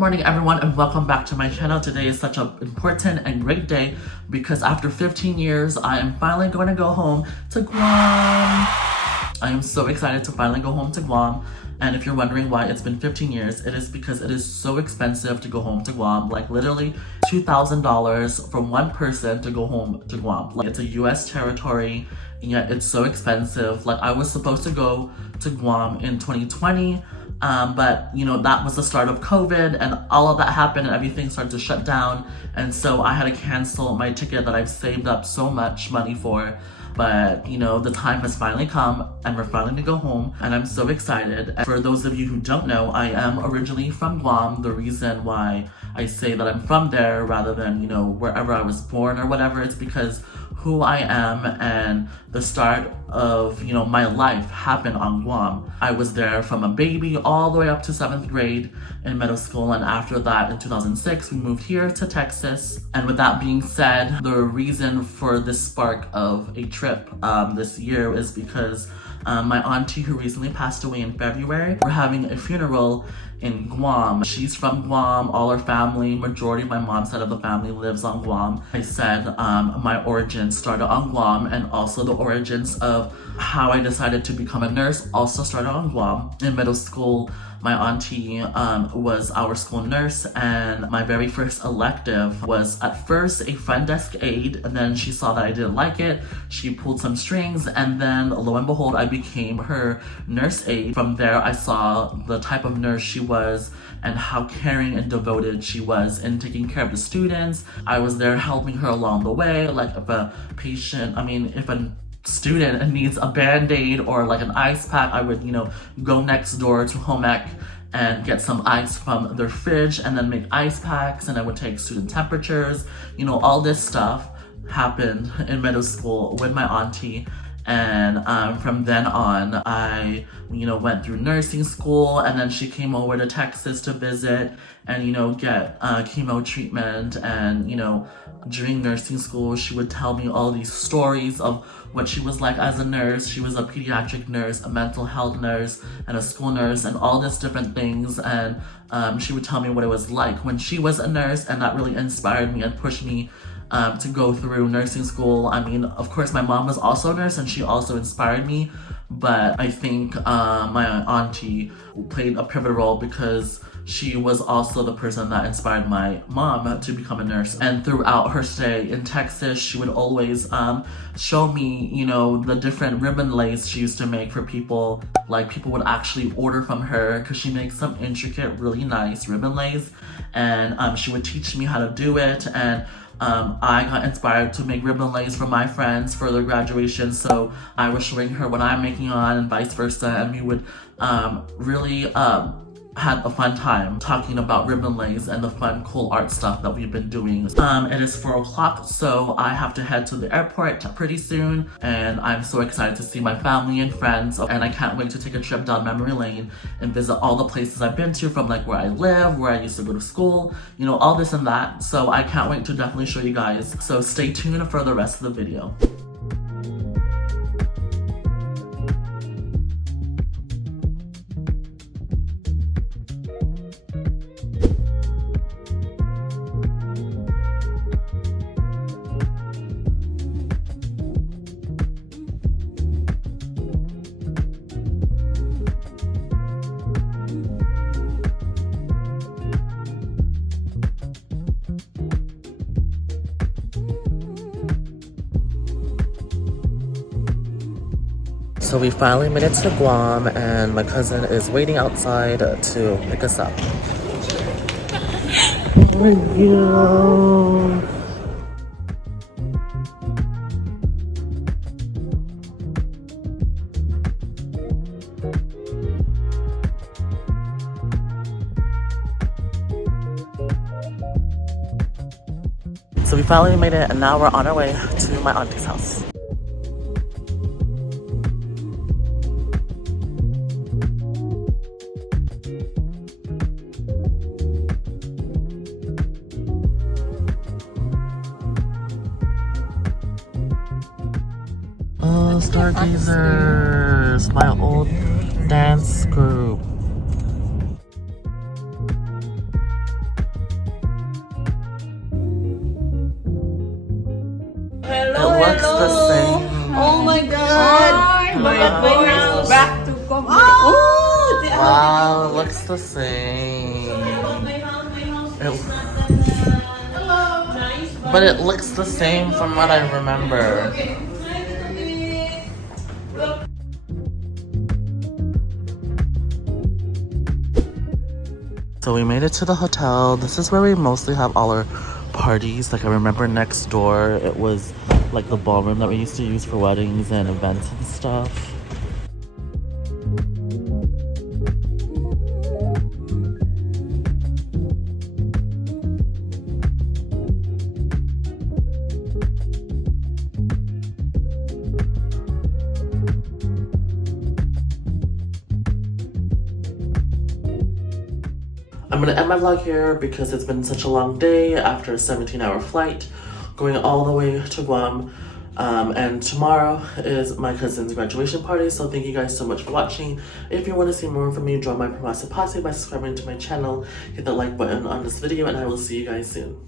morning everyone, and welcome back to my channel. Today is such an important and great day because after 15 years I am finally going to go home to Guam. I am so excited to finally go home to Guam. And if you're wondering why it's been 15 years, it is because it is so expensive to go home to Guam. Like literally $2,000 for one person to go home to Guam. Like it's a US territory, and yet it's so expensive. Like I was supposed to go to Guam in 2020, but you know, that was the start of COVID and all of that happened and everything started to shut down. And so I had to cancel my ticket that I've saved up so much money for. But you know, the time has finally come and we're finally gonna go home and I'm so excited. And for those of you who don't know, I am originally from Guam. The reason why I say that I'm from there rather than, you know, wherever I was born or whatever, it's because who I am and the start of, you know, my life happened on Guam. I was there from a baby all the way up to 7th grade in middle school, and after that in 2006 we moved here to Texas. And with that being said, the reason for this spark of a trip this year is because my auntie who recently passed away in February, we're having a funeral in Guam. She's from Guam, all her family, majority of my mom's side of the family lives on Guam. I said my origins started on Guam, and also the origins of how I decided to become a nurse also started on Guam. In middle school, my auntie was our school nurse, and my very first elective was at first a front desk aide, and then she saw that I didn't like it. She pulled some strings, and then lo and behold, I became her nurse aide. From there, I saw the type of nurse she was and how caring and devoted she was in taking care of the students. I was there helping her along the way, like if a student needs a band-aid or like an ice pack, I would, you know, go next door to home ec and get some ice from their fridge and then make ice packs, and I would take student temperatures. You know, all this stuff happened in middle school with my auntie. And from then on, I, you know, went through nursing school, and then she came over to Texas to visit and, you know, get chemo treatment. And, you know, during nursing school, she would tell me all these stories of what she was like as a nurse. She was a pediatric nurse, a mental health nurse, and a school nurse, and all these different things. And she would tell me what it was like when she was a nurse, and that really inspired me and pushed me to go through nursing school. I mean, of course, my mom was also a nurse and she also inspired me, but I think my auntie played a pivotal role because she was also the person that inspired my mom to become a nurse. And throughout her stay in Texas, she would always show me, you know, the different ribbon lace she used to make for people. Like people would actually order from her because she makes some intricate, really nice ribbon lace, and she would teach me how to do it. And I got inspired to make ribbon lace for my friends for their graduation, so I was showing her what I'm making on and vice versa, and we would really had a fun time talking about ribbon lace and the fun, cool art stuff that we've been doing. It is 4 o'clock, so I have to head to the airport pretty soon, and I'm so excited to see my family and friends, and I can't wait to take a trip down memory lane and visit all the places I've been to, from like where I live, where I used to go to school, you know, all this and that. So I can't wait to definitely show you guys. So stay tuned for the rest of the video. So we finally made it to Guam, and my cousin is waiting outside to pick us up. How are you? So we finally made it, and now we're on our way to my auntie's house. Oh, Stargazers, my old dance group. my house back to Guam. Oh, wow, it looks the same. But it looks the same from what I remember. So we made it to the hotel. This is where we mostly have all our parties. Like I remember next door, it was like the ballroom that we used to use for weddings and events and stuff. I'm gonna end my vlog here because it's been such a long day after a 17-hour flight going all the way to Guam. And tomorrow is my cousin's graduation party, so thank you guys so much for watching. If you want to see more from me, join my Promasa Posse by subscribing to my channel, hit the like button on this video, and I will see you guys soon.